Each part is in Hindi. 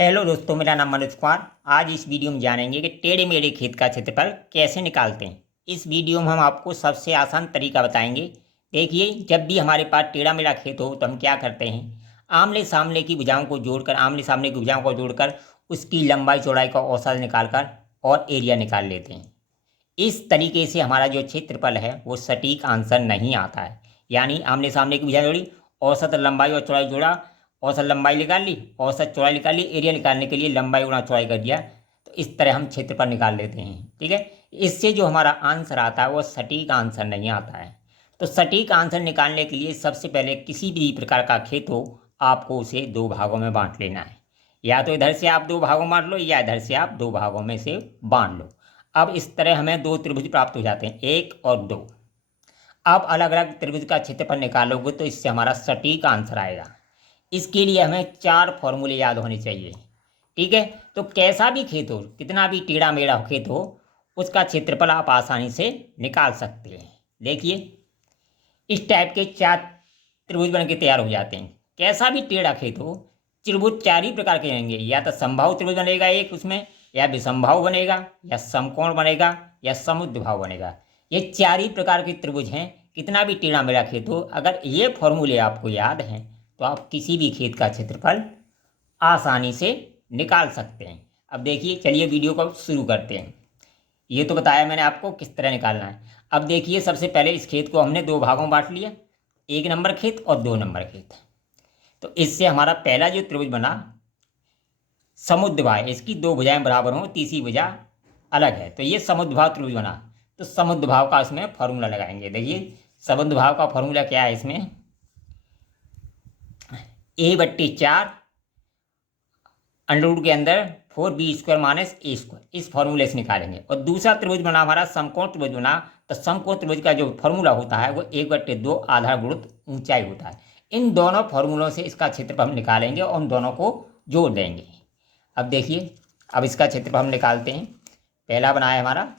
हेलो दोस्तों, मेरा नाम मनोज कुमार। आज इस वीडियो में जानेंगे कि टेढ़े मेढ़े खेत का क्षेत्रफल कैसे निकालते हैं। इस वीडियो में हम आपको सबसे आसान तरीका बताएंगे। देखिए, जब भी हमारे पास टेढ़ा मेढ़ा खेत हो तो हम क्या करते हैं, आमने सामने की भुजाओं को जोड़कर उसकी लंबाई चौड़ाई का औसत निकालकर और एरिया निकाल लेते हैं। इस तरीके से हमारा जो क्षेत्रफल है वो सटीक आंसर नहीं आता है। यानी आमने सामने की भुजा जोड़ी, औसत लंबाई और चौड़ाई जोड़ा, औसत लंबाई निकाल ली, औसत चौड़ाई निकाल ली, एरिया निकालने के लिए लंबाई गुणा चौड़ाई कर दिया। तो इस तरह हम क्षेत्रफल निकाल लेते हैं। ठीक है, इससे जो हमारा आंसर आता है वो सटीक आंसर नहीं आता है। तो सटीक आंसर निकालने के लिए सबसे पहले किसी भी प्रकार का खेत हो, आपको उसे दो भागों में बांट लेना है। या तो इधर से आप दो भागों में बांट लो, या इधर से आप दो भागों में से बांट लो। अब इस तरह हमें दो त्रिभुज प्राप्त हो जाते हैं, एक और दो। अब अलग अलग त्रिभुज का क्षेत्रफल निकालोगे तो इससे हमारा सटीक आंसर आएगा। इसके लिए हमें चार फॉर्मूले याद होने चाहिए। ठीक है, तो कैसा भी खेत हो, कितना भी टेढ़ा मेढ़ा खेत हो, उसका क्षेत्रफल आप आसानी से निकाल सकते हैं। देखिए, इस टाइप के चार त्रिभुज बन के तैयार हो जाते हैं। कैसा भी टेढ़ा खेत हो, त्रिभुज चार ही प्रकार के रहेंगे। या तो समबाहु त्रिभुज बनेगा एक उसमें, या विषमबाहु बनेगा, या समकोण बनेगा, या समुद्रभाव बनेगा। ये चार ही प्रकार के त्रिभुज हैं। कितना भी टेढ़ा मेढ़ा खेत हो, अगर ये फॉर्मूले आपको याद हैं तो आप किसी भी खेत का क्षेत्रफल आसानी से निकाल सकते हैं। अब देखिए, चलिए वीडियो को शुरू करते हैं। ये तो बताया मैंने आपको किस तरह निकालना है। अब देखिए, सबसे पहले इस खेत को हमने दो भागों में बांट लिया, एक नंबर खेत और दो नंबर खेत। तो इससे हमारा पहला जो त्रिभुज बना समुद्रभाव, इसकी दो भुजाएं बराबर हों, तीसरी भुजा अलग है, तो ये समुद्रभाव त्रिभुज बना। तो समुद्रभाव का इसमें फॉर्मूला लगाएंगे। देखिए, समुद्रभाव का फॉर्मूला क्या है, इसमें a/4 अंडर के अंदर 4b² - a², इस फॉर्मूले से निकालेंगे। और दूसरा त्रिभुज बना हमारा समकोण त्रिभुज बना। तो समकोण त्रिभुज का जो फॉर्मूला होता है वो 1/2 आधार गुणित ऊंचाई होता है। इन दोनों फॉर्मूलों से इसका क्षेत्रफल हम निकालेंगे और उन दोनों को जोड़ देंगे। अब देखिए, अब इसका क्षेत्रफल हम निकालते हैं। पहला बना है हमारा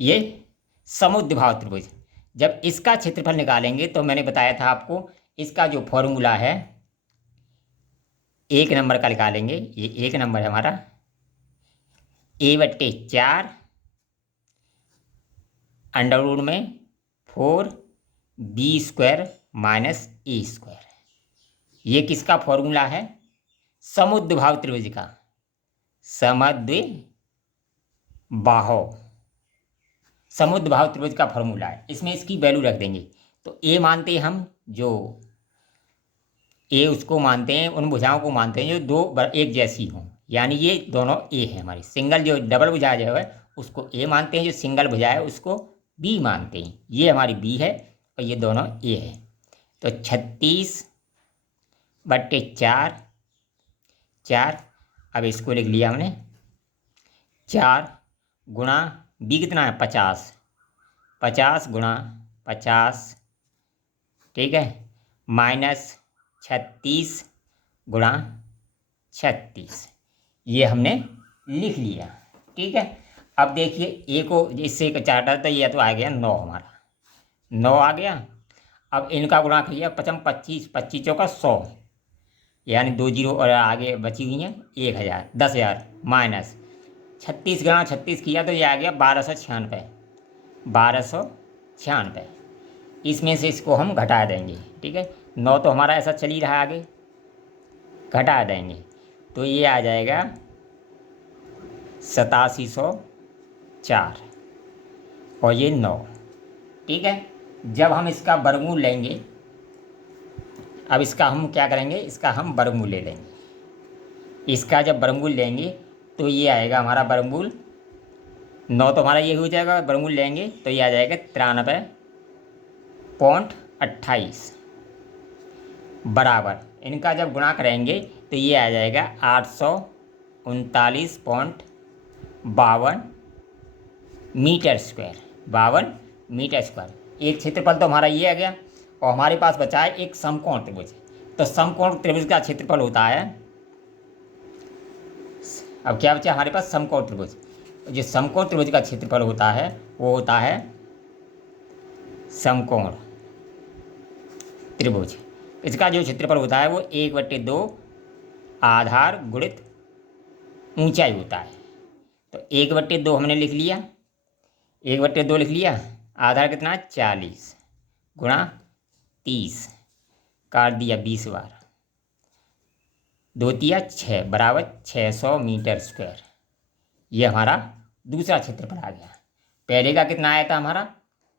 ये समुद्रभाव त्रिभुज। जब इसका क्षेत्रफल निकालेंगे तो मैंने बताया था आपको, इसका जो फॉर्मूला है एक नंबर का निकालेंगे। ये एक नंबर है हमारा, a/4 अंडर में 4b² - a²। ये किसका फॉर्मूला है? समुद्रभाव त्रिभुज का, समुद्रभाव त्रिभुज का फॉर्मूला है। इसमें इसकी वैल्यू रख देंगे। तो ए मानते हैं हम, जो ए उसको मानते हैं, उन भुजाओं को मानते हैं जो दो एक जैसी हों। यानी ये दोनों ए है हमारी। सिंगल जो डबल भुजा जो है उसको ए मानते हैं, जो सिंगल भुजा है उसको बी मानते हैं। ये हमारी बी है और ये दोनों ए है। तो 36/4 4, अब इसको लिख लिया हमने 4 गुणा बी कितना है 50, 50 गुणा 50, ठीक है, -36 गुणा 36। ये हमने लिख लिया। ठीक है, अब देखिए ए को इससे चार्टा तो ये तो आ गया 9, हमारा 9 आ गया। अब इनका गुणा किया 55 25 25 चौका 100, यानी 2 जीरो और आगे बची हुई हैं 1000 10,000 माइनस 36 गुणा 36 किया तो ये आ गया 1296, 1296। इसमें से इसको हम घटा देंगे। ठीक है, 9 तो हमारा ऐसा चल ही रहा है, आगे घटा देंगे तो ये आ जाएगा 8704 और ये 9। ठीक है, जब हम इसका वर्गमूल लेंगे, अब इसका हम क्या करेंगे, इसका हम वर्गमूल ले लेंगे। इसका जब वर्गमूल लेंगे तो ये आएगा हमारा वर्गमूल 9 तो हमारा ये हो जाएगा, वर्गमूल लेंगे तो ये आ जाएगा 93.28 बराबर, इनका जब गुणा करेंगे तो ये आ जाएगा 839.52 मीटर स्क्वायर, 52 मीटर स्क्वायर। एक क्षेत्रफल तो हमारा ये आ गया और हमारे पास बचा है एक समकोण त्रिभुज। तो समकोण त्रिभुज का क्षेत्रफल होता है, अब क्या बचा हमारे पास, समकोण त्रिभुज। जो समकोण त्रिभुज का क्षेत्रफल होता है वो होता है समकोण त्रिभुज। इसका जो क्षेत्रफल होता है वो 1/2 आधार गुणित ऊंचाई होता है। तो 1/2 हमने लिख लिया, 1/2 लिख लिया। आधार कितना है 40 गुणा 30, काट दिया 20 बार, 2 तिया 6 बराबर 600 मीटर स्क्वायर। ये हमारा दूसरा क्षेत्रफल आ गया। पहले का कितना आया था हमारा,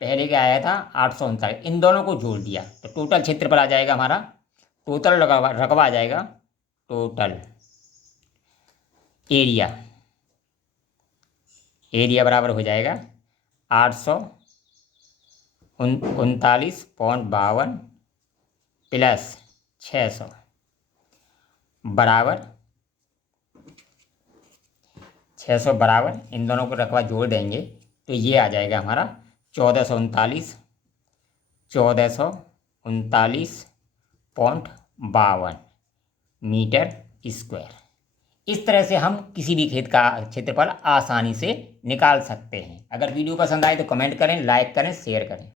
पहले का आया था 839। इन दोनों को जोड़ दिया तो टोटल क्षेत्रफल आ जाएगा हमारा, टोटल रकबा आ जाएगा, टोटल एरिया, एरिया बराबर हो जाएगा 839.52 प्लस 600 बराबर 600 बराबर, इन दोनों को रकबा जोड़ देंगे तो ये आ जाएगा हमारा 1439.52 मीटर स्क्वायर। इस तरह से हम किसी भी खेत का क्षेत्रफल आसानी से निकाल सकते हैं। अगर वीडियो पसंद आए तो कमेंट करें, लाइक करें, शेयर करें।